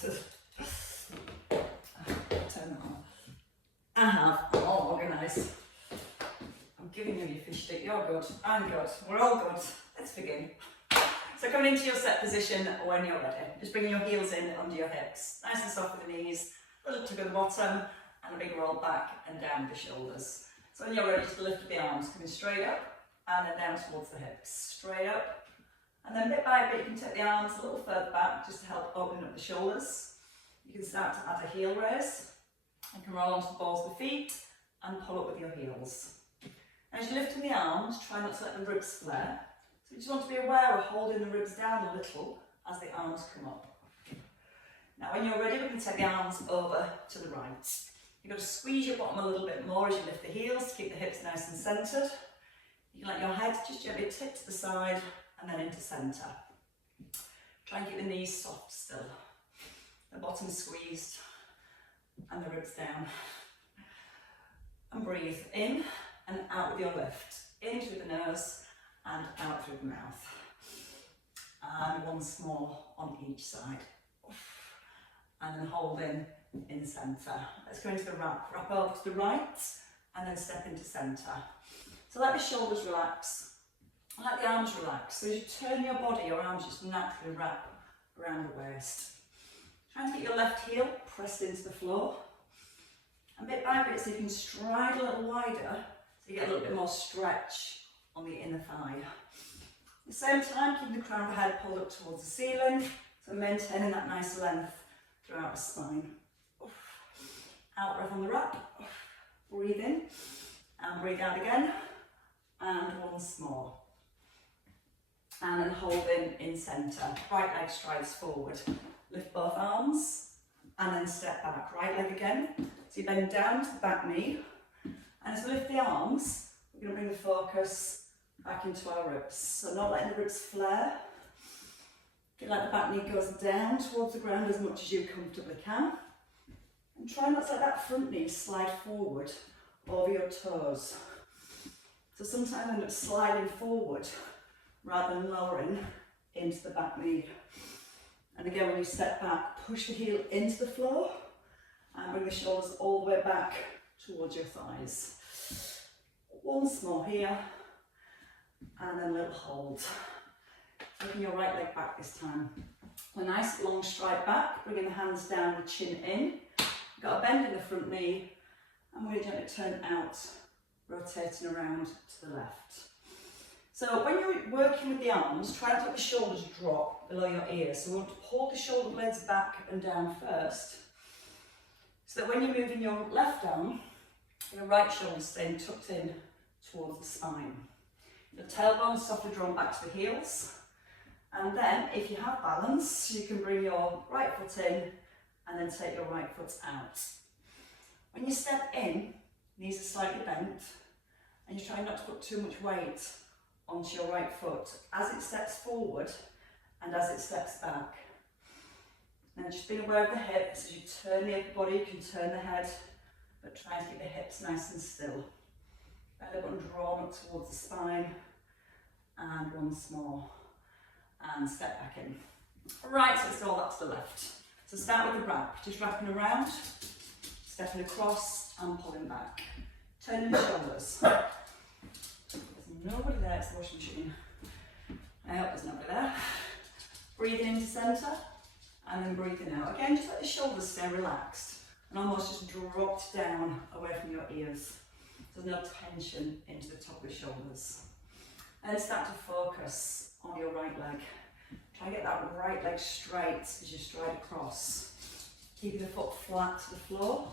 Turn that on. I have. I'm all organised. I'm giving you your fish stick. You're good. I'm good. We're all good. Let's begin. So coming into your set position when you're ready. Just bringing your heels in under your hips. Nice and soft with the knees. A little tug at the bottom and a big roll back and down with the shoulders. So when you're ready, just lift the arms, coming straight up and then down towards the hips. Straight up. And then bit by bit you can take the arms a little further back just to help open up the shoulders. You can start to add a heel raise. You can roll onto the balls of the feet and pull up with your heels. As you're lifting the arms, try not to let the ribs flare. So you just want to be aware of holding the ribs down a little as the arms come up. Now when you're ready, we can take the arms over to the right. You've got to squeeze your bottom a little bit more as you lift the heels to keep the hips nice and centred. You can let your head just gently tip to the side and then into centre. Try and keep the knees soft still. The bottom squeezed and the ribs down. And breathe in and out with your lift. In through the nose and out through the mouth. And once more on each side. And then hold in centre. Let's go into the wrap. Wrap over to the right and then step into centre. So let the shoulders relax. Let the arms relax. So as you turn your body, your arms just naturally wrap around the waist. Try and get your left heel pressed into the floor. And bit by bit, so you can stride a little wider, so you get a little bit more stretch on the inner thigh. At the same time, keeping the crown of the head pulled up towards the ceiling, so maintaining that nice length throughout the spine. Out breath on the wrap. Breathe in and breathe out again. And once more. And then hold in centre. Right leg strides forward. Lift both arms and then step back. Right leg again. So you bend down to the back knee. And as we lift the arms, we're going to bring the focus back into our ribs. So not letting the ribs flare. Feel like the back knee goes down towards the ground as much as you comfortably can. And try not to let that front knee slide forward over your toes. So sometimes I end up sliding forward rather than lowering into the back knee. And again, when you step back, push the heel into the floor and bring the shoulders all the way back towards your thighs. Once more here, and then a little hold. Taking your right leg back this time. A nice long stride back, bringing the hands down, the chin in. You've got a bend in the front knee, and really gently turn out, rotating around to the left. So when you're working with the arms, try not to let the shoulders drop below your ears. So we want to pull the shoulder blades back and down first, so that when you're moving your left arm, your right shoulder is staying tucked in towards the spine. The tailbone softly drawn back to the heels. And then, if you have balance, you can bring your right foot in and then take your right foot out. When you step in, knees are slightly bent, and you're trying not to put too much weight onto your right foot as it steps forward and as it steps back. Now just being aware of the hips. As you turn the upper body, you can turn the head, but try to keep the hips nice and still. Belly button drawn up towards the spine, and once more, and step back in. Right, so let's roll that to the left. So start with the wrap, just wrapping around, stepping across and pulling back. Turning the shoulders. There's nobody there, it's the washing machine. I hope there's nobody there. Breathing into centre and then breathing out. Again, just let the shoulders stay relaxed and almost just dropped down away from your ears. There's no tension into the top of the shoulders. And then start to focus on your right leg. Try and get that right leg straight as you stride across. Keeping the foot flat to the floor.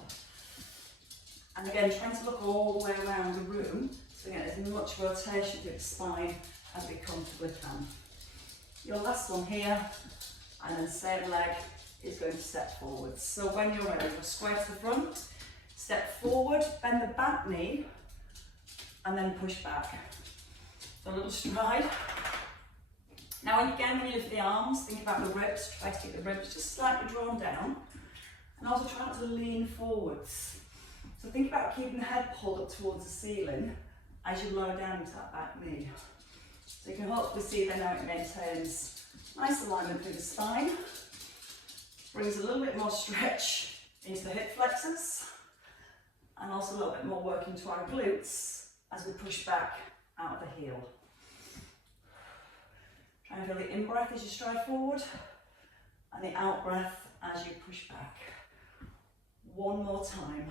And again, trying to look all the way around the room, so get as much rotation through the spine as we comfortably can. Your last one here, and then same leg is going to step forward. So when you're ready, go square to the front, step forward, bend the back knee, and then push back. So a little stride. Now again, when you lift the arms, think about the ribs, try to keep the ribs just slightly drawn down, and also try not to lean forwards. So think about keeping the head pulled up towards the ceiling as you lower down into that back knee. So you can hopefully see then how it maintains nice alignment through the spine. Brings a little bit more stretch into the hip flexors and also a little bit more work into our glutes as we push back out of the heel. Try and feel the in-breath as you stride forward and the out-breath as you push back. One more time.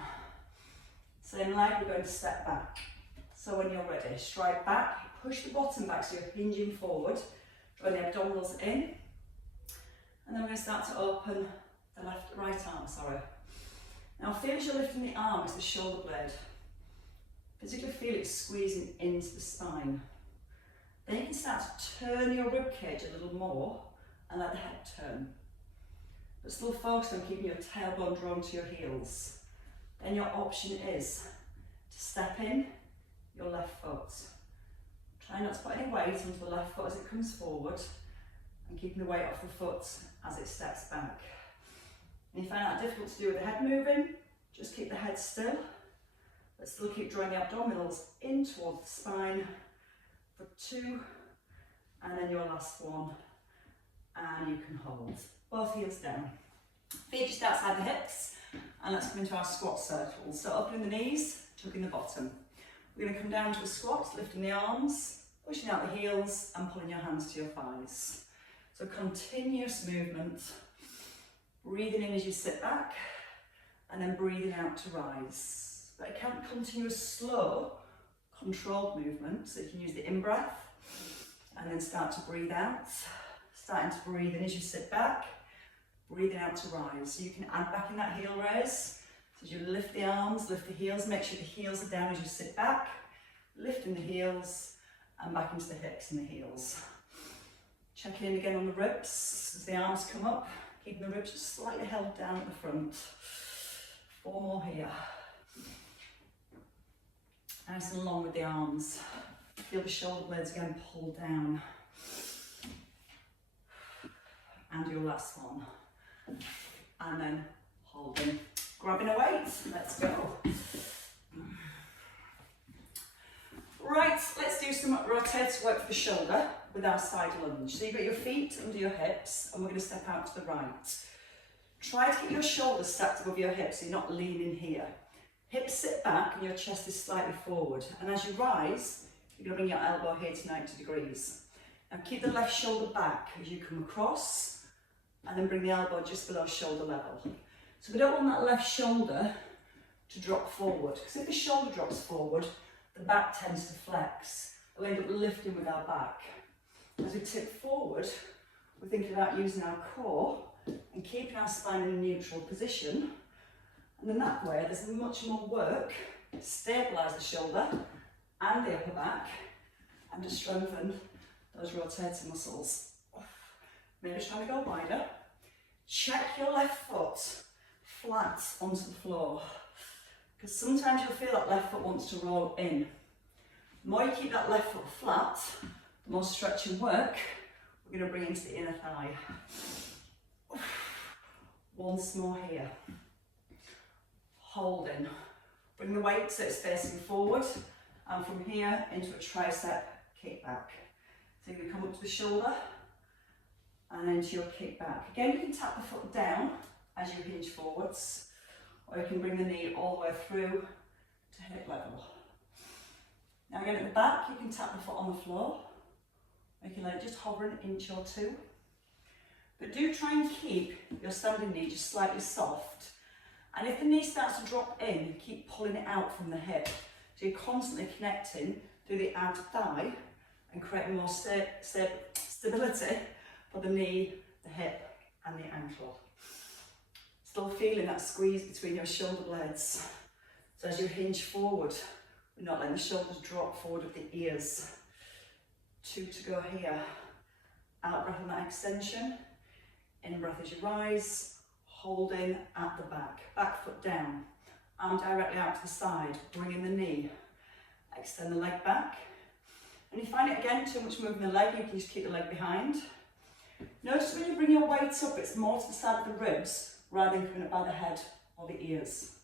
Same leg, we're going to step back. So when you're ready, stride back, push the bottom back so you're hinging forward, drawing the abdominals in. And then we're going to start to open the right arm, sorry. Now feel as you're lifting the arm, it's the shoulder blade. Physically feel it squeezing into the spine. Then you can start to turn your rib cage a little more and let the head turn. But still focus on keeping your tailbone drawn to your heels. Then your option is to step in your left foot. Try not to put any weight onto the left foot as it comes forward and keeping the weight off the foot as it steps back. And if you find that difficult to do with the head moving, just keep the head still, but still keep drawing the abdominals in towards the spine for 2, and then your last one, and you can hold. Both heels down. Feet just outside the hips, and let's come into our squat circles. So opening the knees, tucking the bottom. We're going to come down to a squat, lifting the arms, pushing out the heels, and pulling your hands to your thighs. So continuous movement, breathing in as you sit back, and then breathing out to rise. But it can continuous, slow, controlled movement, so you can use the in-breath, and then start to breathe out. Starting to breathe in as you sit back, breathing out to rise. So you can add back in that heel raise. So as you lift the arms, lift the heels, make sure the heels are down as you sit back, lifting the heels, and back into the hips and the heels. Check in again on the ribs as the arms come up, keeping the ribs just slightly held down at the front. 4 more here. Nice and long with the arms. Feel the shoulder blades again pull down. And your last one. And then holding. Grabbing a weight, let's go. Right, let's do some rotated work for the shoulder with our side lunge. So you've got your feet under your hips and we're going to step out to the right. Try to get your shoulders stacked above your hips so you're not leaning here. Hips sit back and your chest is slightly forward. And as you rise, you're going to bring your elbow here to 90 degrees. Now keep the left shoulder back as you come across and then bring the elbow just below shoulder level. So we don't want that left shoulder to drop forward, because if the shoulder drops forward, the back tends to flex. We'll end up lifting with our back. As we tip forward, we're thinking about using our core and keeping our spine in a neutral position. And then that way, there's much more work to stabilise the shoulder and the upper back and to strengthen those rotating muscles. Maybe trying to go wider. Check your left foot flat onto the floor, because sometimes you'll feel that left foot wants to roll in. The more you keep that left foot flat, the more stretch and work we're going to bring into the inner thigh. Once more here. Holding. Bring the weight so it's facing forward, and from here into a tricep kick back. So you're going to come up to the shoulder and into your kick back. Again, you can tap the foot down as you hinge forwards, or you can bring the knee all the way through to hip level. Now again at the back, you can tap the foot on the floor, make your leg just hover an inch or 2. But do try and keep your standing knee just slightly soft. And if the knee starts to drop in, keep pulling it out from the hip. So you're constantly connecting through the outer thigh and creating more stability for the knee, the hip and the ankle. Still feeling that squeeze between your shoulder blades. So as you hinge forward, we're not letting the shoulders drop forward of the ears. 2 to go here. Out breath on that extension. In breath as you rise, holding at the back. Back foot down. Arm directly out to the side, bringing the knee. Extend the leg back. And if you find it again too much moving the leg, you can just keep the leg behind. Notice when you bring your weight up, it's more to the side of the ribs rather than coming up by the head or the ears.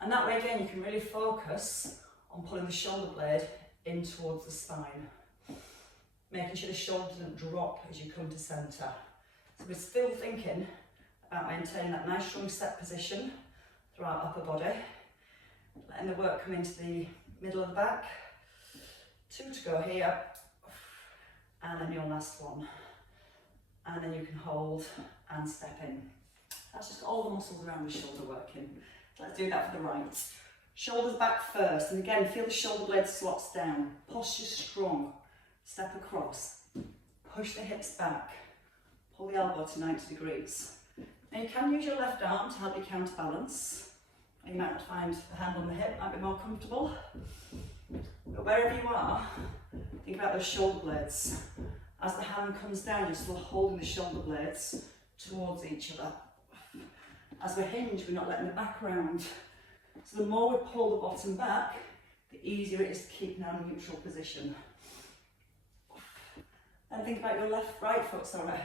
And that way again, you can really focus on pulling the shoulder blade in towards the spine. Making sure the shoulder doesn't drop as you come to centre. So we're still thinking About maintaining that nice strong set position through our upper body. Letting the work come into the middle of the back. 2 to go here. And then your last one. And then you can hold and step in. That's just all the muscles around the shoulder working. Let's do that for the right. Shoulders back first, and again, feel the shoulder blade slots down. Posture strong. Step across. Push the hips back. Pull the elbow to 90 degrees. Now you can use your left arm to help you counterbalance. You might find the hand on the hip might be more comfortable. But wherever you are, think about those shoulder blades. As the hand comes down, you're still holding the shoulder blades towards each other. As we hinge, we're not letting the back round. So the more we pull the bottom back, the easier it is to keep in our neutral position. And think about your right foot, sorry.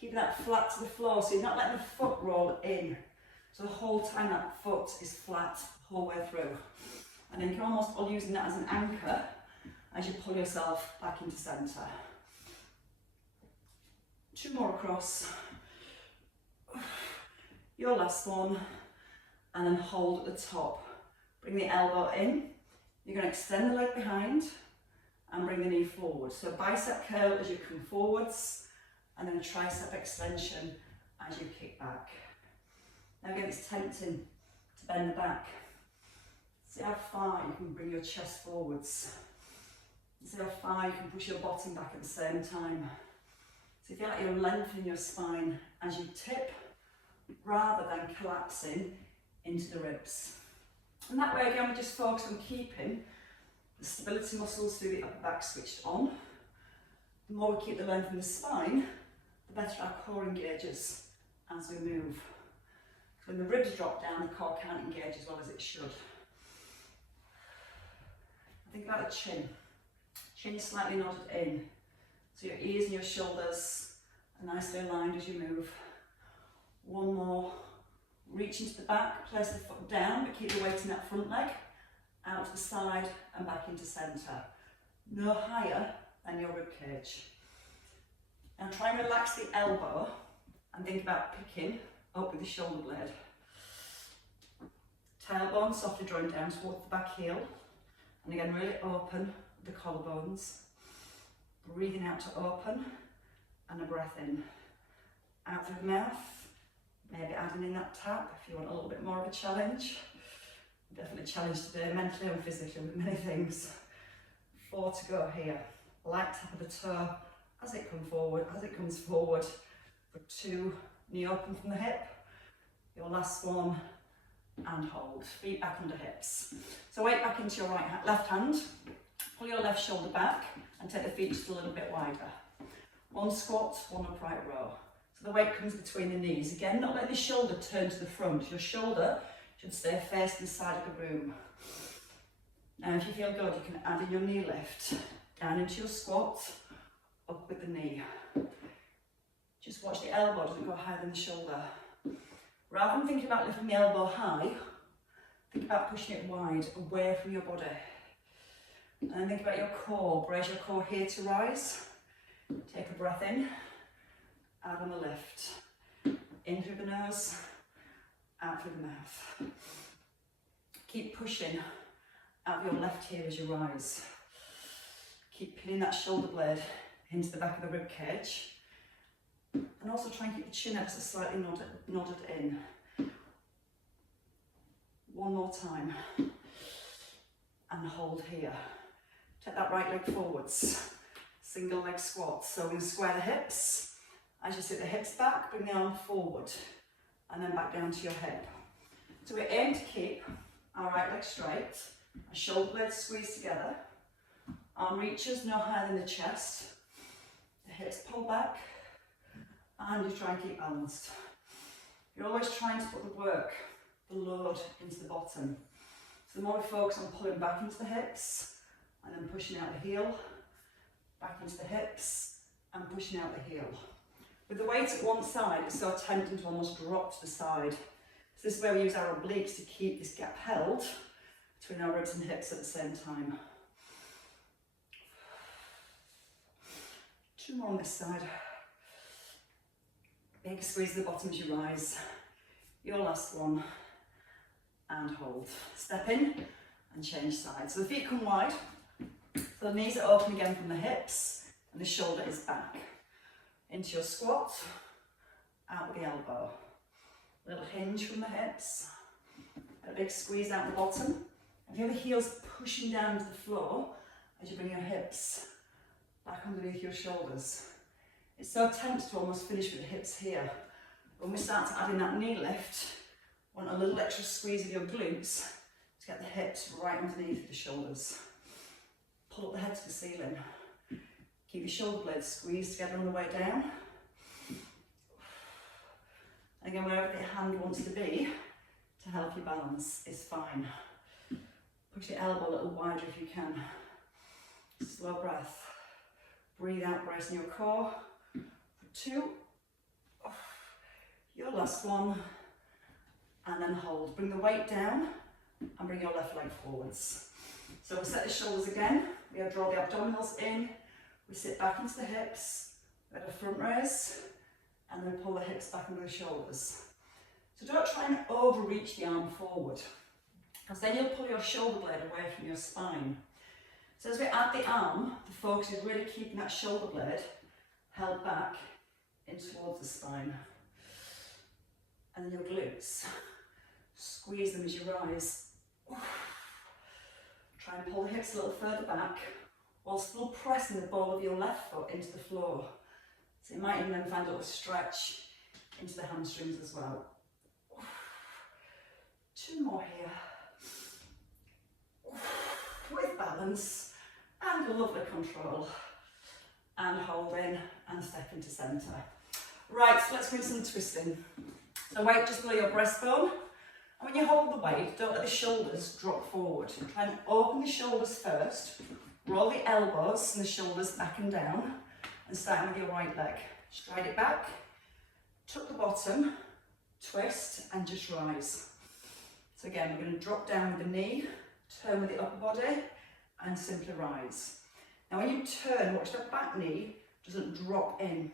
Keeping that flat to the floor, so you're not letting the foot roll in. So the whole time that foot is flat the whole way through. And then you can almost be using that as an anchor as you pull yourself back into centre. 2 more across. Your last one. And then hold at the top. Bring the elbow in. You're going to extend the leg behind and bring the knee forward. So bicep curl as you come forwards, and then a tricep extension as you kick back. Now again, it's tempting to bend the back. See how far you can bring your chest forwards. See how far you can push your bottom back at the same time. So you feel like you're lengthening your spine as you tip, rather than collapsing into the ribs. And that way again, we just focus on keeping the stability muscles through the upper back switched on. The more we keep the length in the spine, the better our core engages as we move. When the ribs drop down, the core can't engage as well as it should. Think about the chin. Chin slightly nodded in. So your ears and your shoulders are nicely aligned as you move. 1 more. Reach into the back, place the foot down, but keep the weight in that front leg. Out to the side and back into centre. No higher than your rib cage. Now try and relax the elbow and think about picking up with the shoulder blade. Tailbone softly drawing down towards the back heel. And again, really open the collarbones. Breathing out to open and a breath in. Out through the mouth. Maybe adding in that tap if you want a little bit more of a challenge. Definitely challenge today, mentally and physically, with many things. 4 to go here. Light tap of the toe as it comes forward. For 2, knee open from the hip. Your last one, and hold. Feet back under hips. So weight back into your left hand. Pull your left shoulder back and take the feet just a little bit wider. 1 squat, 1 upright row. So the weight comes between the knees. Again, not let the shoulder turn to the front. Your shoulder should stay facing the side of the room. Now if you feel good, you can add in your knee lift. Down into your squat, up with the knee. Just watch the elbow doesn't go higher than the shoulder. Rather than thinking about lifting the elbow high, think about pushing it wide, away from your body. And then think about your core. Brace your core here to rise. Take a breath in. Out on the lift. In through the nose, out through the mouth. Keep pushing out of your left heel as you rise. Keep pinning that shoulder blade into the back of the rib cage. And also try and keep the chin up so slightly nodded in. 1 more time. And hold here. Take that right leg forwards. Single leg squat. So we're going to square the hips. As you sit the hips back, bring the arm forward. And then back down to your hip. So we aim to keep our right leg straight. Our shoulder blades squeeze together. Arm reaches no higher than the chest. The hips pull back. And you try and keep balanced. You're always trying to put the work, the load into the bottom. So the more we focus on pulling back into the hips and then pushing out the heel, back into the hips and pushing out the heel. With the weight at one side, it's so tempting to almost drop to the side. So this is where we use our obliques to keep this gap held between our ribs and hips at the same time. 2 more on this side. Big squeeze at the bottom as you rise. Your last one, and hold. Step in and change sides. So the feet come wide, so the knees are open again from the hips, and the shoulder is back. Into your squat, out with the elbow. A little hinge from the hips, a big squeeze out the bottom. And feel the heels pushing down to the floor as you bring your hips back underneath your shoulders. It's so tempting to almost finish with the hips here. When we start to add in that knee lift, want a little extra squeeze of your glutes to get the hips right underneath the shoulders. Pull up the head to the ceiling. Keep your shoulder blades squeezed together on the way down. And again, wherever the hand wants to be to help you balance is fine. Push the elbow a little wider if you can. Slow breath. Breathe out, bracing your core. For 2. Your last one. And then hold. Bring the weight down and bring your left leg forwards. So we'll set the shoulders again. We draw the abdominals in. We sit back into the hips. We have a front raise. And then pull the hips back under the shoulders. So don't try and overreach the arm forward, because then you'll pull your shoulder blade away from your spine. So as we add the arm, the focus is really keeping that shoulder blade held back in towards the spine. And then your glutes, squeeze them as you rise. Try and pull the hips a little further back, while still pressing the ball of your left foot into the floor. So you might even then find a little stretch into the hamstrings as well. 2 more here. With balance and a lovely control. And hold in and step into centre. Right, so let's go into some twisting. So weight just below your breastbone. And when you hold the weight, don't let the shoulders drop forward. Try and open the shoulders first. Roll the elbows and the shoulders back and down. And starting with your right leg. Stride it back. Tuck the bottom. Twist and just rise. So again, we're going to drop down with the knee, turn with the upper body, and simply rise. Now when you turn, watch that back knee doesn't drop in.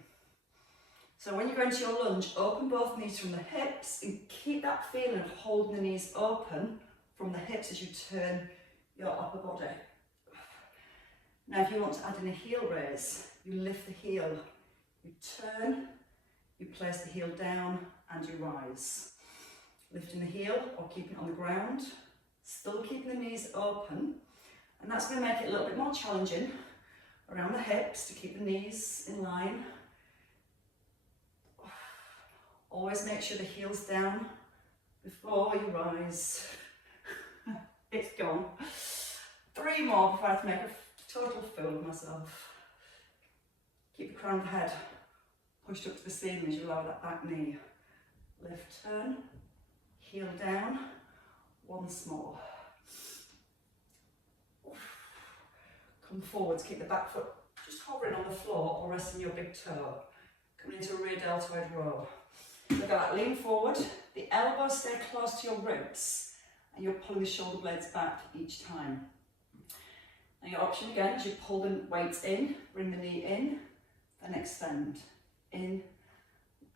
So when you go into your lunge, open both knees from the hips and keep that feeling of holding the knees open from the hips as you turn your upper body. Now if you want to add in a heel raise, you lift the heel, you turn, you place the heel down and you rise. Lifting the heel or keeping it on the ground, still keeping the knees open, and that's going to make it a little bit more challenging around the hips to keep the knees in line. Always make sure the heel's down before you rise. It's gone. 3 more before I have to make a total fool of myself. Keep the crown of the head pushed up to the ceiling as you lower that back knee. Lift, turn. Heel down, once more. Come forwards, keep the back foot just hovering on the floor or resting your big toe. Coming into a rear deltoid row. Look at that, lean forward, the elbows stay close to your ribs and you're pulling the shoulder blades back each time. Now your option again is you pull the weight in, bring the knee in, then extend. In,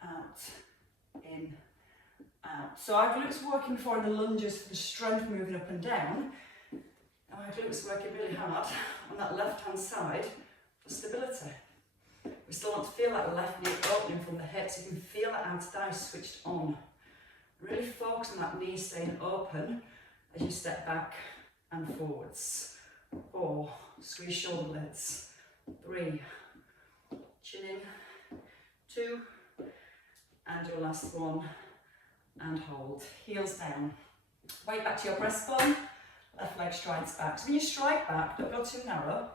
out, in, out. So our glutes working for in the lunges for the strength moving up and down. Now our glutes working really hard on that left hand side for stability. We still want to feel that left knee opening from the hips. You can feel that anti-thigh switched on. Really focus on that knee staying open as you step back and forwards. 4, squeeze shoulder blades. 3, chin in. 2, and your last one. And hold, heels down. Weight back to your breastbone, left leg strides back. So when you stride back, don't go too narrow,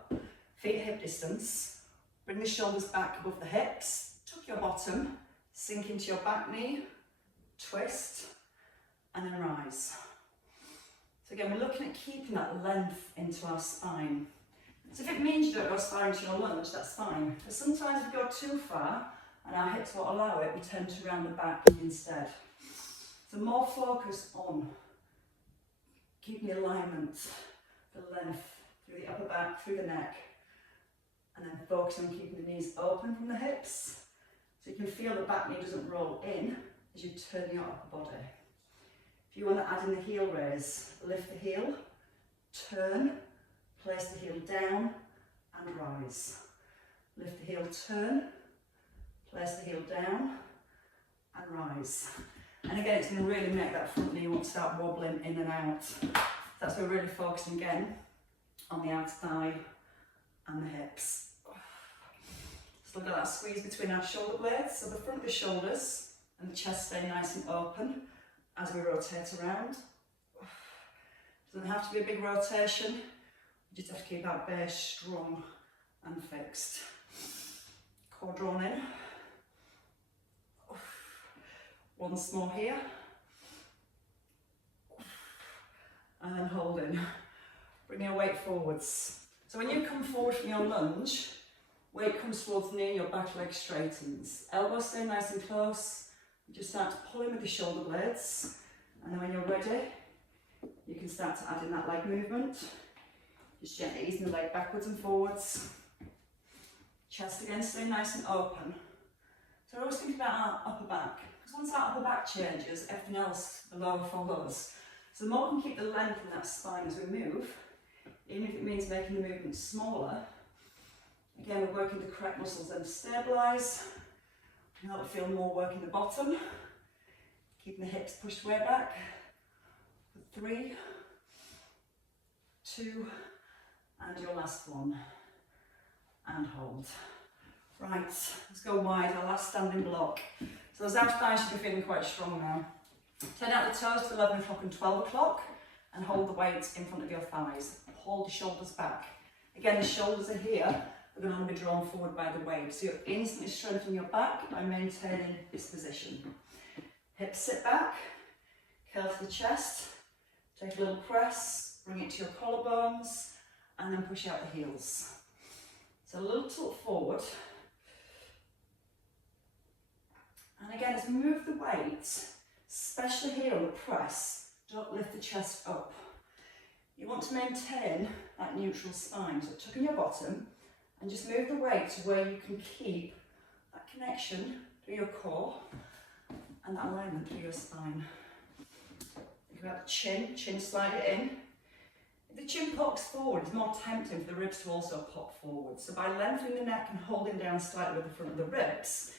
feet hip distance. Bring the shoulders back above the hips, tuck your bottom, sink into your back knee, twist, and then rise. So again, we're looking at keeping that length into our spine. So if it means you don't go as far into your lunge, that's fine. But sometimes if you go too far and our hips won't allow it, we tend to round the back instead. So more focus on keeping the alignment, the length through the upper back, through the neck, and then focus on keeping the knees open from the hips. So So you can feel the back knee doesn't roll in as you turn your upper body. If you want to add in the heel raise, lift the heel, turn, place the heel down and rise. Lift the heel, turn, place the heel down and rise. And again, it's going to really make that front knee want to start wobbling in and out. That's why we're really focusing again on the outer thigh and the hips. Still got that squeeze between our shoulder blades, so the front of the shoulders and the chest stay nice and open as we rotate around. Doesn't have to be a big rotation, you just have to keep that base strong and fixed. Core drawn in. Once more here. And then hold in. Bring your weight forwards. So when you come forward from your lunge, weight comes towards the knee, your back leg straightens. Elbows stay nice and close. You just start to pull in with the shoulder blades. And then when you're ready, you can start to add in that leg movement. Just gently easing the leg backwards and forwards. Chest again, stay nice and open. So I always think about our upper back. Because once our upper back changes, everything else below follows. So the more we can keep the length in that spine as we move, even if it means making the movement smaller, again we're working the correct muscles then to stabilise. Now we feel more work in the bottom. Keeping the hips pushed way back. 3, 2, and your last one. And hold. Right, let's go wide, our last standing block. So those outer thighs should be feeling quite strong now. Turn out the toes to 11 o'clock and 12 o'clock and hold the weight in front of your thighs. Hold the shoulders back. Again, the shoulders are here, they're going to want to be drawn forward by the weight. So you're instantly strengthening your back by maintaining this position. Hips sit back, curl to the chest, take a little press, bring it to your collarbones, and then push out the heels. So a little tilt forward. And again, as we move the weight, especially here on the press, don't lift the chest up. You want to maintain that neutral spine, so tuck in your bottom and just move the weight to where you can keep that connection to your core and that alignment through your spine. Think about the chin slightly in. If the chin pokes forward, it's more tempting for the ribs to also pop forward. So by lengthening the neck and holding down slightly with the front of the ribs,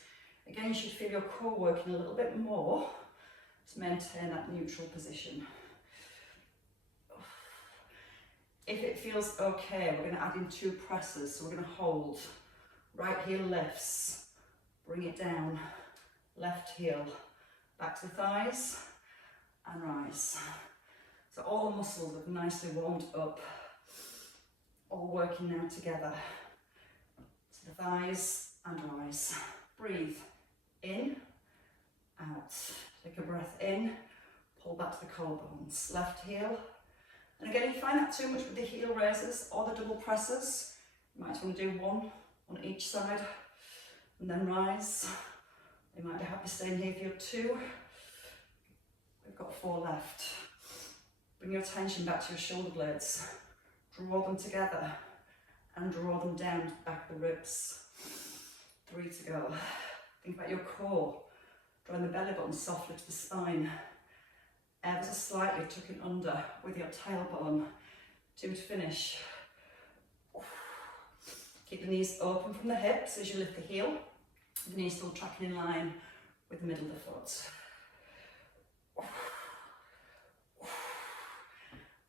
again you should feel your core working a little bit more to maintain that neutral position. If it feels okay, we're going to add in 2 presses. So we're going to hold, right heel lifts, bring it down, left heel, back to the thighs, and rise. So all the muscles have nicely warmed up, all working now together. So the thighs and rise. Breathe in, out. Take a breath in, pull back to the collarbones. Left heel. And again, if you find that too much with the heel raises or the double presses, you might want to do 1 on each side and then rise. You might be happy staying here for your 2. We've got 4 left. Bring your attention back to your shoulder blades. Draw them together and draw them down to the back of the ribs. 3 to go. Think about your core. Drawing the belly button softly to the spine. Ever so slightly tucking under with your tailbone. 2 to finish. Keep the knees open from the hips as you lift the heel. The knees still tracking in line with the middle of the foot.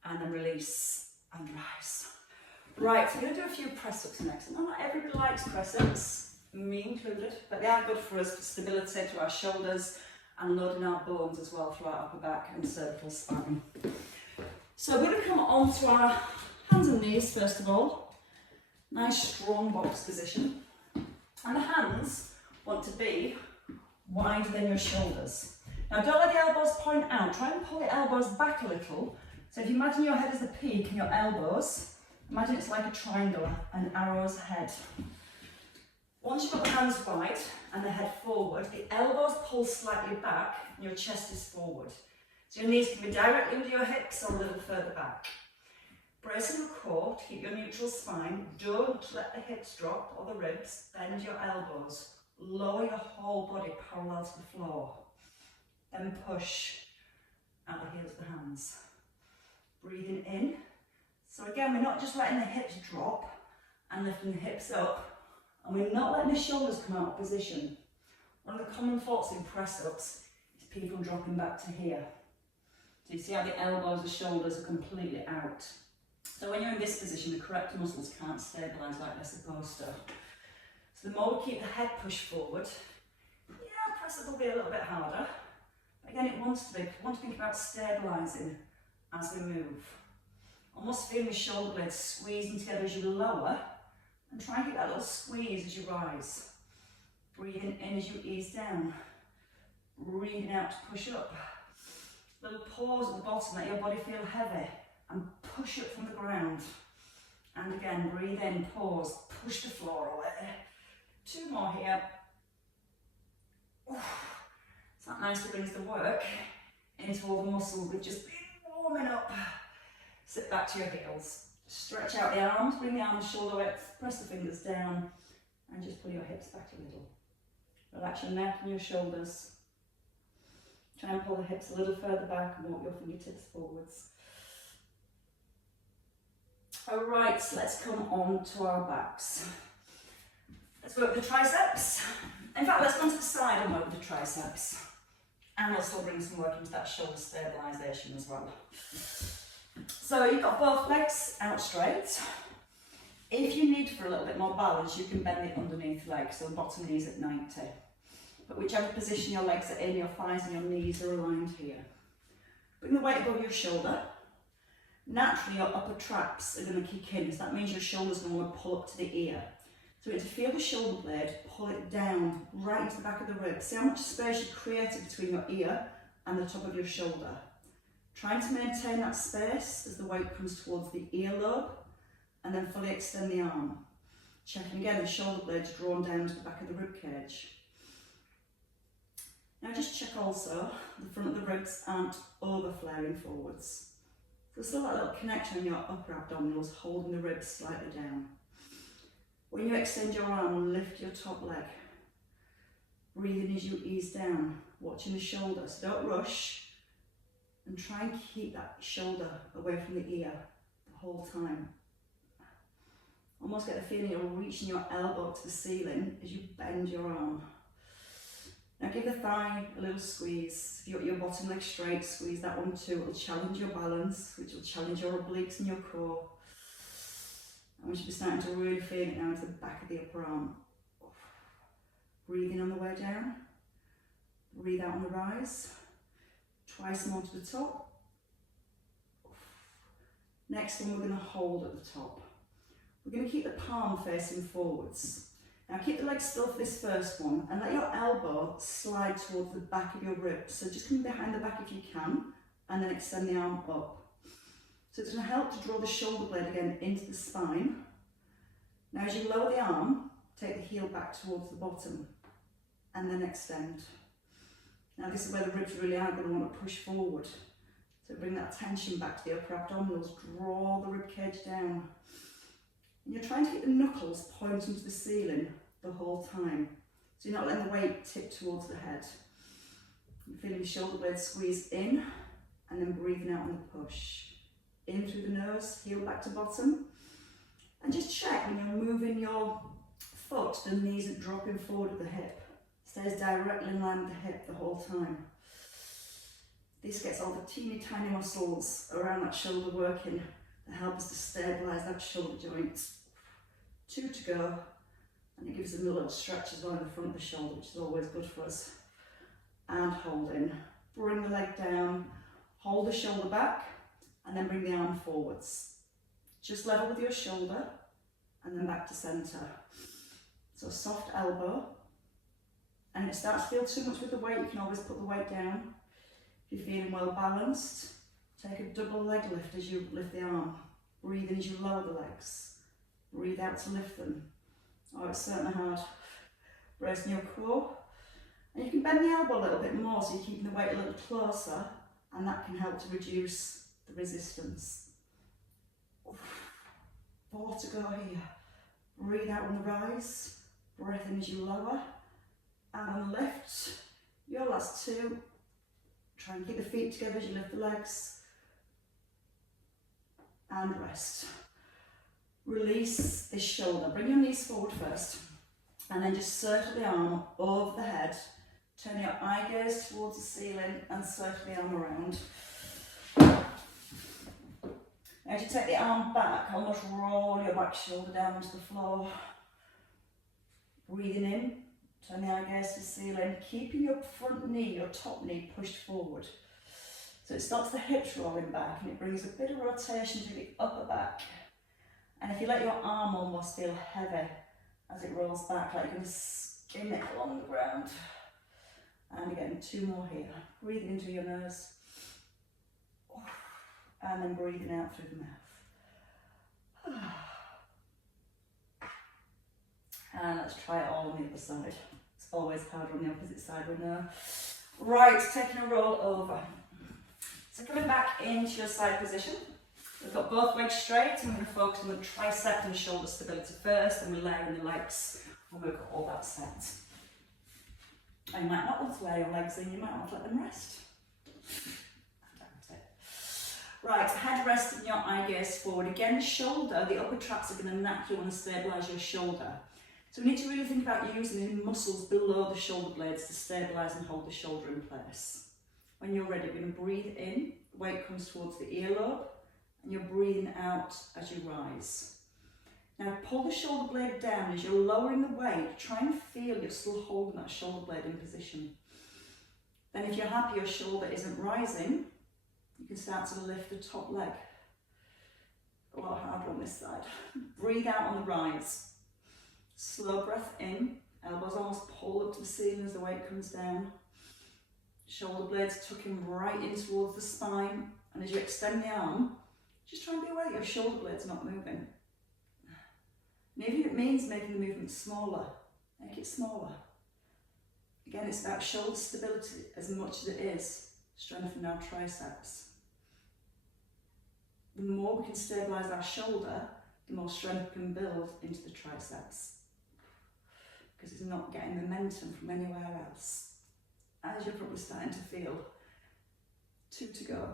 And then release and rise. Right, so we're going to do a few press-ups next. And not everybody likes press-ups, me included, but they are good for us for stability to our shoulders and loading our bones as well through our upper back and cervical spine. So we're going to come on to our hands and knees first of all. Nice strong box position. And the hands want to be wider than your shoulders. Now don't let the elbows point out, try and pull the elbows back a little. So if you imagine your head as the peak and your elbows, imagine it's like a triangle, an arrow's head. Once you've got the hands wide and the head forward, the elbows pull slightly back and your chest is forward. So your knees can be directly under your hips or a little further back. Brace your core to keep your neutral spine. Don't let the hips drop or the ribs. Bend your elbows. lower your whole body parallel to the floor. Then push out the heels of the hands. Breathing in. So again, we're not just letting the hips drop and lifting the hips up, and we're not letting the shoulders come out of position. One of the common faults in press-ups is people dropping back to here. So you see how the elbows and shoulders are completely out. So when you're in this position, the correct muscles can't stabilise like they're supposed to. So the more we keep the head pushed forward, yeah, press-up will be a little bit harder. But again, it wants to be. We want to think about stabilising as we move. Almost feeling the shoulder blades squeezing together as you lower, and try and get that little squeeze as you rise. Breathing in as you ease down. Breathing out to push up. Little pause at the bottom, let your body feel heavy, and push up from the ground. And again, breathe in, pause, push the floor away. 2 more here. So that nicely brings the work into all the muscles we've just been warming up. Sit back to your heels. Stretch out the arms, bring the arms shoulder width, press the fingers down, and just pull your hips back a little. Relax your neck and your shoulders. Try and pull the hips a little further back and walk your fingertips forwards. Alright, so let's come on to our backs. Let's work the triceps. In fact, let's go to the side and work the triceps. And we'll still bring some work into that shoulder stabilisation as well. So you've got both legs out straight. If you need for a little bit more balance, you can bend the underneath leg, so the bottom knee's at 90. But whichever position your legs are in, your thighs and your knees are aligned here. Bring the weight above your shoulder. Naturally, your upper traps are going to kick in, so that means your shoulders are going to want to pull up to the ear. So to feel the shoulder blade, pull it down right into the back of the rib. See how much space you've created between your ear and the top of your shoulder. Trying to maintain that space as the weight comes towards the earlobe, and then fully extend the arm. Checking again the shoulder blades drawn down to the back of the rib cage. Now just check also the front of the ribs aren't over flaring forwards. So still that little connection in your upper abdominals, holding the ribs slightly down. When you extend your arm, lift your top leg. Breathing as you ease down, watching the shoulders. Don't rush, and try and keep that shoulder away from the ear the whole time. Almost get the feeling you're reaching your elbow to the ceiling as you bend your arm. Now give the thigh a little squeeze. If you've got your bottom leg straight, squeeze that one too. It'll challenge your balance, which will challenge your obliques and your core. And we should be starting to really feel it now into the back of the upper arm. Breathing on the way down. Breathe out on the rise. Twice more to the top. Next one we're going to hold at the top. We're going to keep the palm facing forwards. Now keep the legs still for this first one, and let your elbow slide towards the back of your ribs. So just come behind the back if you can, and then extend the arm up. So it's going to help to draw the shoulder blade again into the spine. Now as you lower the arm, take the heel back towards the bottom, and then extend. Now this is where the ribs really are going to want to push forward. So bring that tension back to the upper abdominals, draw the rib cage down. And you're trying to keep the knuckles pointing to the ceiling the whole time. So you're not letting the weight tip towards the head. You're feeling the shoulder blades squeeze in, and then breathing out on the push. In through the nose, heel back to bottom. And just check when you're moving your foot, the knees are dropping forward with the hip. Stays directly in line with the hip the whole time. This gets all the teeny tiny muscles around that shoulder working that help us to stabilise that shoulder joint. 2 to go, and it gives them a little stretch as well in the front of the shoulder, which is always good for us. And hold in. Bring the leg down, hold the shoulder back, and then bring the arm forwards. Just level with your shoulder, and then back to centre. So soft elbow. And if it starts to feel too much with the weight, you can always put the weight down. If you're feeling well balanced, take a double leg lift as you lift the arm. Breathe in as you lower the legs. Breathe out to lift them. Oh, it's certainly hard. Bracing your core. And you can bend the elbow a little bit more so you're keeping the weight a little closer, and that can help to reduce the resistance. 4 to go here. Breathe out on the rise. Breath in as you lower. And on the lift, your last two. Try and keep the feet together as you lift the legs. And rest. Release this shoulder. Bring your knees forward first. And then just circle the arm over the head. Turn your eye gaze towards the ceiling and circle the arm around. Now as you take the arm back, almost roll your back shoulder down onto the floor. Breathing in, turn the eye gaze to the ceiling, keeping your front knee, your top knee pushed forward. So it stops the hips rolling back and it brings a bit of rotation to the upper back. And if you let your arm almost feel heavy as it rolls back, like you're going to skim it along the ground. And again, two more here. Breathing into your nose. And then breathing out through the mouth. And let's try it all on the other side. It's always harder on the opposite side, we know. Right, taking a roll over. So coming back into your side position. We've got both legs straight, and we're going to focus on the tricep and shoulder stability first, and we layer in the legs when we've got all that set. And you might not want to layer your legs in, you might want to let them rest. Right, head resting, your eye gaze forward. Again, the shoulder, the upper traps are going to naturally want to stabilise your shoulder. So we need to really think about using the muscles below the shoulder blades to stabilise and hold the shoulder in place. When you're ready, we're going to breathe in, the weight comes towards the earlobe, and you're breathing out as you rise. Now pull the shoulder blade down as you're lowering the weight. Try and feel you're still holding that shoulder blade in position. Then if you're happy your shoulder isn't rising, you can start to lift the top leg. A lot harder on this side. Breathe out on the rise. Slow breath in, elbows almost pull up to the ceiling as the weight comes down. Shoulder blades tucking right in towards the spine. And as you extend the arm, just try and be aware that your shoulder blade's not moving. And even if it means making the movement smaller, make it smaller. Again, it's about shoulder stability as much as it is strengthening our triceps. The more we can stabilise our shoulder, the more strength we can build into the triceps. Because it's not getting momentum from anywhere else. As you're probably starting to feel. 2 to go.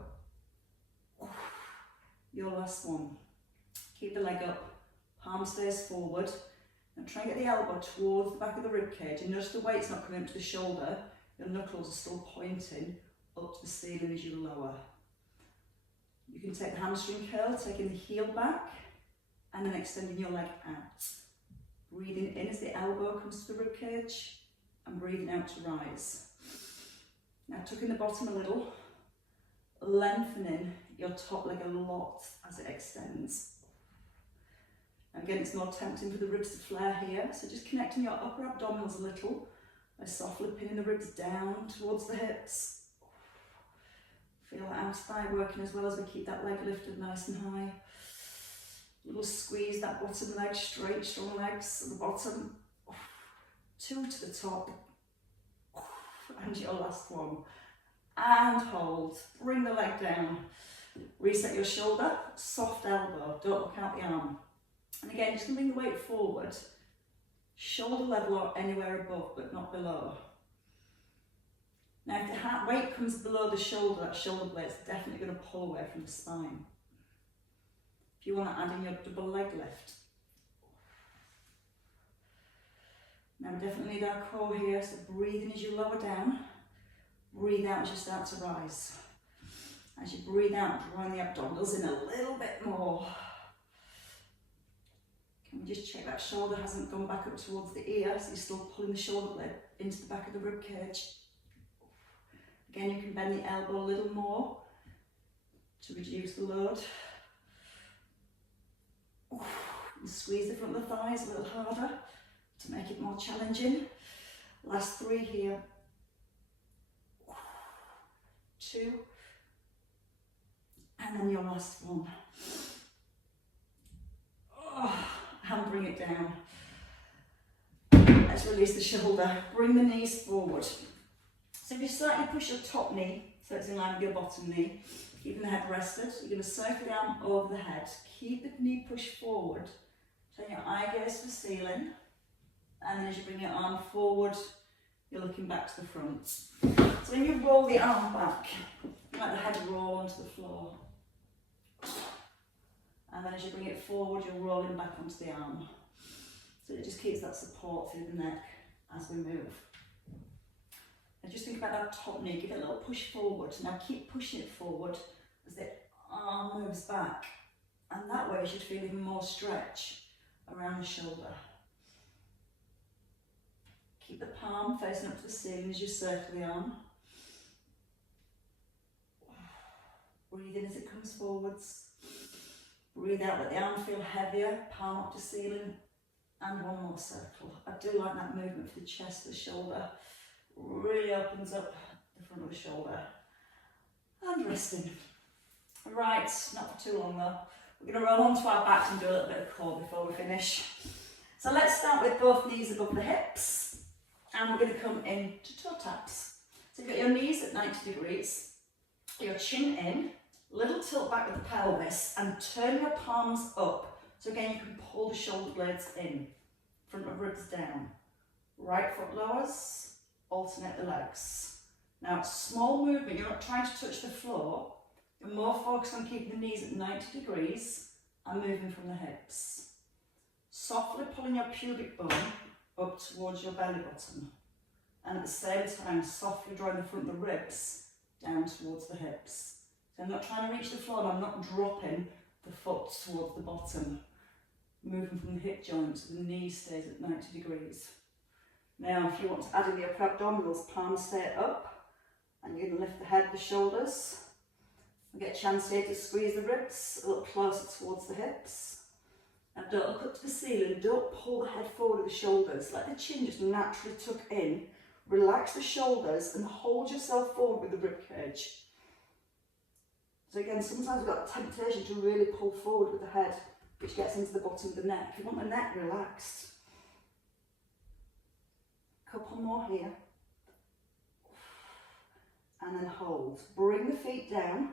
Your last one. Keep the leg up, palm stays forward. And try and get the elbow towards the back of the rib cage. And notice the weight's not coming up to the shoulder. Your knuckles are still pointing up to the ceiling as you lower. You can take the hamstring curl, taking the heel back, and then extending your leg out. Breathing in as the elbow comes to the rib cage, and breathing out to rise. Now tucking the bottom a little, lengthening your top leg a lot as it extends. And again, it's more tempting for the ribs to flare here, so just connecting your upper abdominals a little by softly pinning the ribs down towards the hips. Feel that outer thigh working as well as we keep that leg lifted nice and high. A little squeeze that bottom leg, straight, strong legs at the bottom. 2 to the top. And your last one. And hold. Bring the leg down. Reset your shoulder, soft elbow, don't look out the arm. And again, just bring the weight forward. Shoulder level or anywhere above, but not below. Now if the weight comes below the shoulder, that shoulder blade's definitely going to pull away from the spine. If you want to add in your double leg lift. Now we definitely need our core here, so breathe in as you lower down. Breathe out as you start to rise. As you breathe out, drawing the abdominals in a little bit more. Can we just check that shoulder hasn't gone back up towards the ear, so you're still pulling the shoulder blade into the back of the rib cage. Again, you can bend the elbow a little more to reduce the load. And squeeze the front of the thighs a little harder to make it more challenging. Last 3 here. 2. And then your last one. And bring it down. Let's release the shoulder. Bring the knees forward. So if you slightly push your top knee, so it's in line with your bottom knee, keeping the head rested, you're going to circle the arm over the head. Keep the knee pushed forward. Turn your eye gaze to the ceiling. And then as you bring your arm forward, you're looking back to the front. So when you roll the arm back, let the head roll onto the floor. And then as you bring it forward, you're rolling back onto the arm. So it just keeps that support through the neck as we move. And just think about that top knee, give it a little push forward. Now keep pushing it forward as the arm moves back. And that way you should feel even more stretch around the shoulder. Keep the palm facing up to the ceiling as you circle the arm. Breathe in as it comes forwards. Breathe out, let the arm feel heavier, palm up to ceiling. And one more circle. I do like that movement for the chest, the shoulder. Really opens up the front of the shoulder. And resting. Right, not for too long though. We're going to roll onto our backs and do a little bit of core before we finish. So let's start with both knees above the hips. And we're going to come into toe taps. So you've got your knees at 90 degrees. Your chin in. Little tilt back with the pelvis. And turn your palms up. So again, you can pull the shoulder blades in. Front of ribs down. Right foot lowers. Alternate the legs. Now, small movement. You're not trying to touch the floor. You're more focused on keeping the knees at 90 degrees and moving from the hips. Softly pulling your pubic bone up towards your belly button. And at the same time, softly drawing the front of the ribs down towards the hips. So I'm not trying to reach the floor, and I'm not dropping the foot towards the bottom. Moving from the hip joint so the knee stays at 90 degrees. Now, if you want to add in the upper abdominals, palms stay up. And you're going to lift the head, the shoulders. You get a chance here to squeeze the ribs a little closer towards the hips. And don't look up to the ceiling, don't pull the head forward with the shoulders. Let the chin just naturally tuck in. Relax the shoulders and hold yourself forward with the rib cage. So again, sometimes we've got temptation to really pull forward with the head, which gets into the bottom of the neck. You want the neck relaxed. Couple more here. And then hold. Bring the feet down.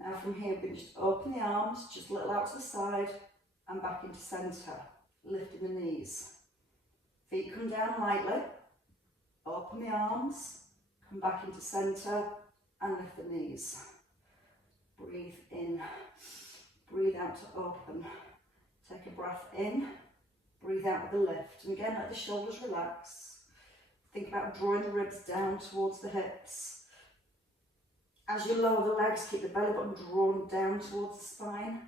Now from here, we can just open the arms, just a little out to the side and back into centre, lifting the knees. Feet come down lightly, open the arms, come back into centre and lift the knees. Breathe in, breathe out to open. Take a breath in, breathe out with the lift. And again, let the shoulders relax. Think about drawing the ribs down towards the hips. As you lower the legs, keep the belly button drawn down towards the spine.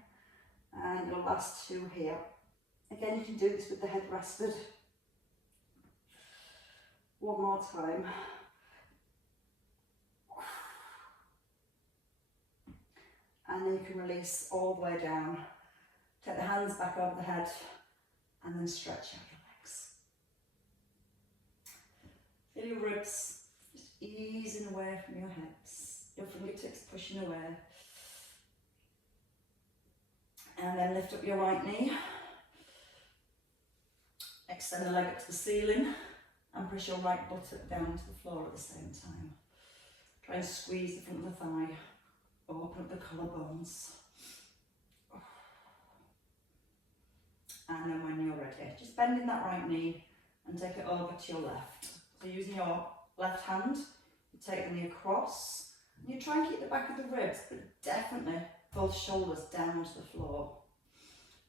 And your last two here. Again, you can do this with the head rested. One more time. And then you can release all the way down. Take the hands back over the head and then stretch out your legs. Feel your ribs just easing away from your hips. Your fingertips pushing away. And then lift up your right knee. Extend the leg up to the ceiling and press your right buttock down to the floor at the same time. Try and squeeze the front of the thigh. Open up the collarbones. And then when you're ready, just bending that right knee and take it over to your left. So using your left hand, you take the knee across. You try and keep the back of the ribs, but definitely both shoulders down onto the floor.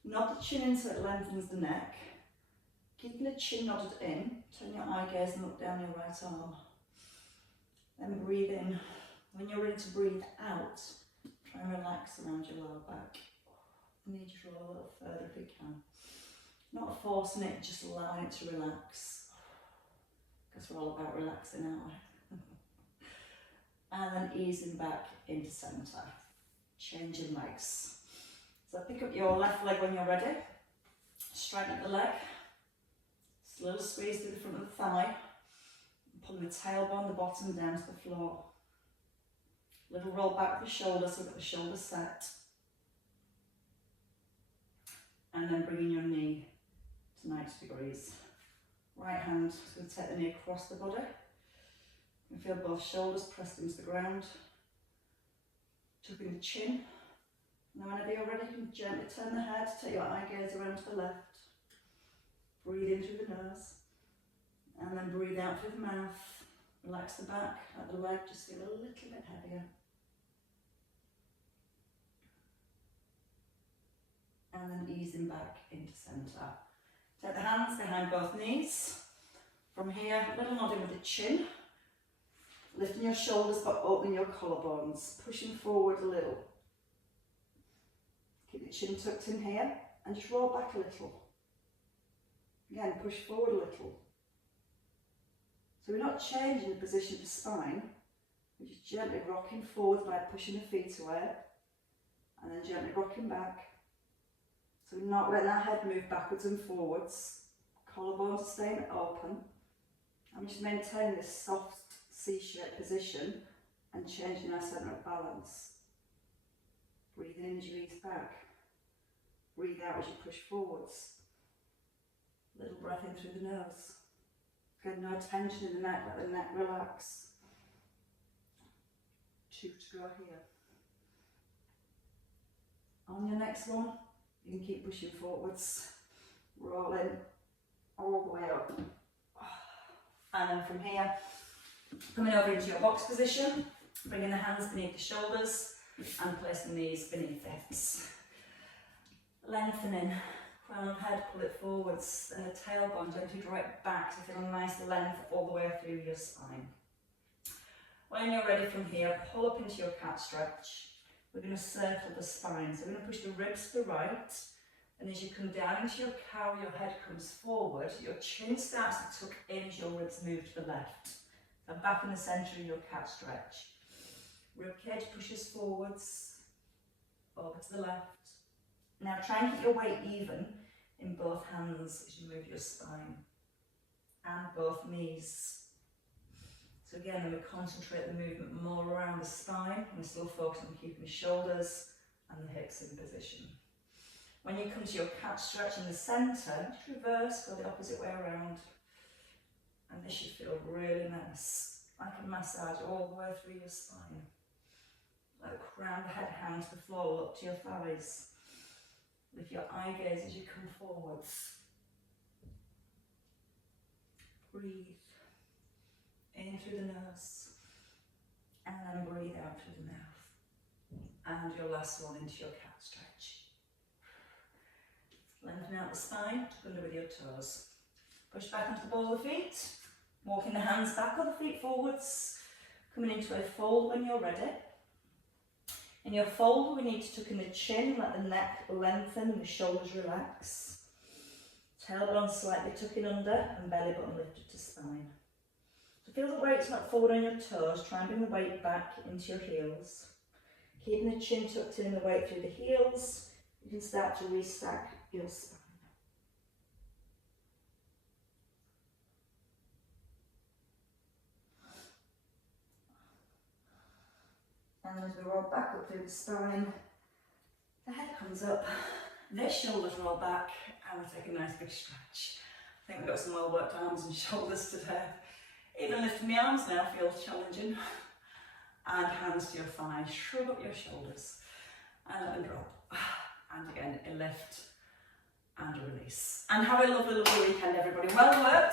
Nod the chin in so it lengthens the neck. Keeping the chin nodded in, turn your eye gaze and look down your right arm. Then breathe in. When you're ready to breathe out, try and relax around your lower back. And you just roll a little further if you can. Not forcing it, just allowing it to relax. Because we're all about relaxing, aren't we? And then easing back into centre. Changing legs. So pick up your left leg when you're ready. Straighten up the leg. Slowly squeeze through the front of the thigh. Pull the tailbone, the bottom down to the floor. Little roll back with the shoulders, so we've got the shoulders set. And then bringing your knee to 90 degrees. Right hand, so we take the knee across the body. You feel both shoulders pressed into the ground. Tucking the chin. And then whenever you're ready, you can gently turn the head, take your eye gaze around to the left. Breathe in through the nose. And then breathe out through the mouth. Relax the back, let the leg just feel a little bit heavier. And then easing back into centre. Take the hands behind both knees. From here, a little nodding with the chin. Lifting your shoulders but opening your collarbones. Pushing forward a little. Keep the chin tucked in here and just roll back a little. Again, push forward a little. So we're not changing the position of the spine, we're just gently rocking forward by pushing the feet away and then gently rocking back. So we're not letting our head move backwards and forwards, collarbones are staying open. I'm just maintaining this soft C-shaped position and changing our centre of balance. Breathing in as you ease back, breathe out as you push forwards. Little breath in through the nose. Again, no tension in the neck, let the neck relax. 2 to go here. On your next one, you can keep pushing forwards, rolling all the way up. And then from here, coming over into your box position, bringing the hands beneath the shoulders and placing the knees beneath the hips. Lengthening. Crown of head, pull it forwards, and the tailbone gently draw it back to feel a nice length all the way through your spine. When you're ready from here, pull up into your cat stretch. We're going to circle the spine, so we're going to push the ribs to the right, and as you come down into your cow, your head comes forward, your chin starts to tuck in as your ribs move to the left. So back in the centre of your cat stretch. Ribcage pushes forwards, over to the left. Now try and keep your weight even in both hands as you move your spine and both knees. So again, we concentrate the movement more around the spine. We're still focused on keeping the shoulders and the hips in position. When you come to your cat stretch in the centre, just reverse, go the opposite way around. And this should feel really nice, like a massage all the way through your spine. Like the crown of the head hangs to the floor, look to your thighs. Lift your eye gaze as you come forwards. Breathe in through the nose and then breathe out through the mouth. And your last one into your cat stretch. Lengthen out the spine, tuck under with your toes. Push back onto the balls of the feet, walking the hands back or the feet forwards, coming into a fold when you're ready. In your fold, we need to tuck in the chin, let the neck lengthen and the shoulders relax. Tailbone slightly tucking under and belly button lifted to spine. So feel the weight's not forward on your toes, try and bring the weight back into your heels. Keeping the chin tucked in and the weight through the heels, you can start to restack your spine. And as we roll back up through the spine, the head comes up, the shoulders roll back, and we take a nice big stretch. I think we've got some well worked arms and shoulders today. Even lifting the arms now feels challenging. And hands to your thighs, shrug up your shoulders, and let them drop. And again, a lift and a release. And have a lovely, lovely weekend, everybody. Well worked.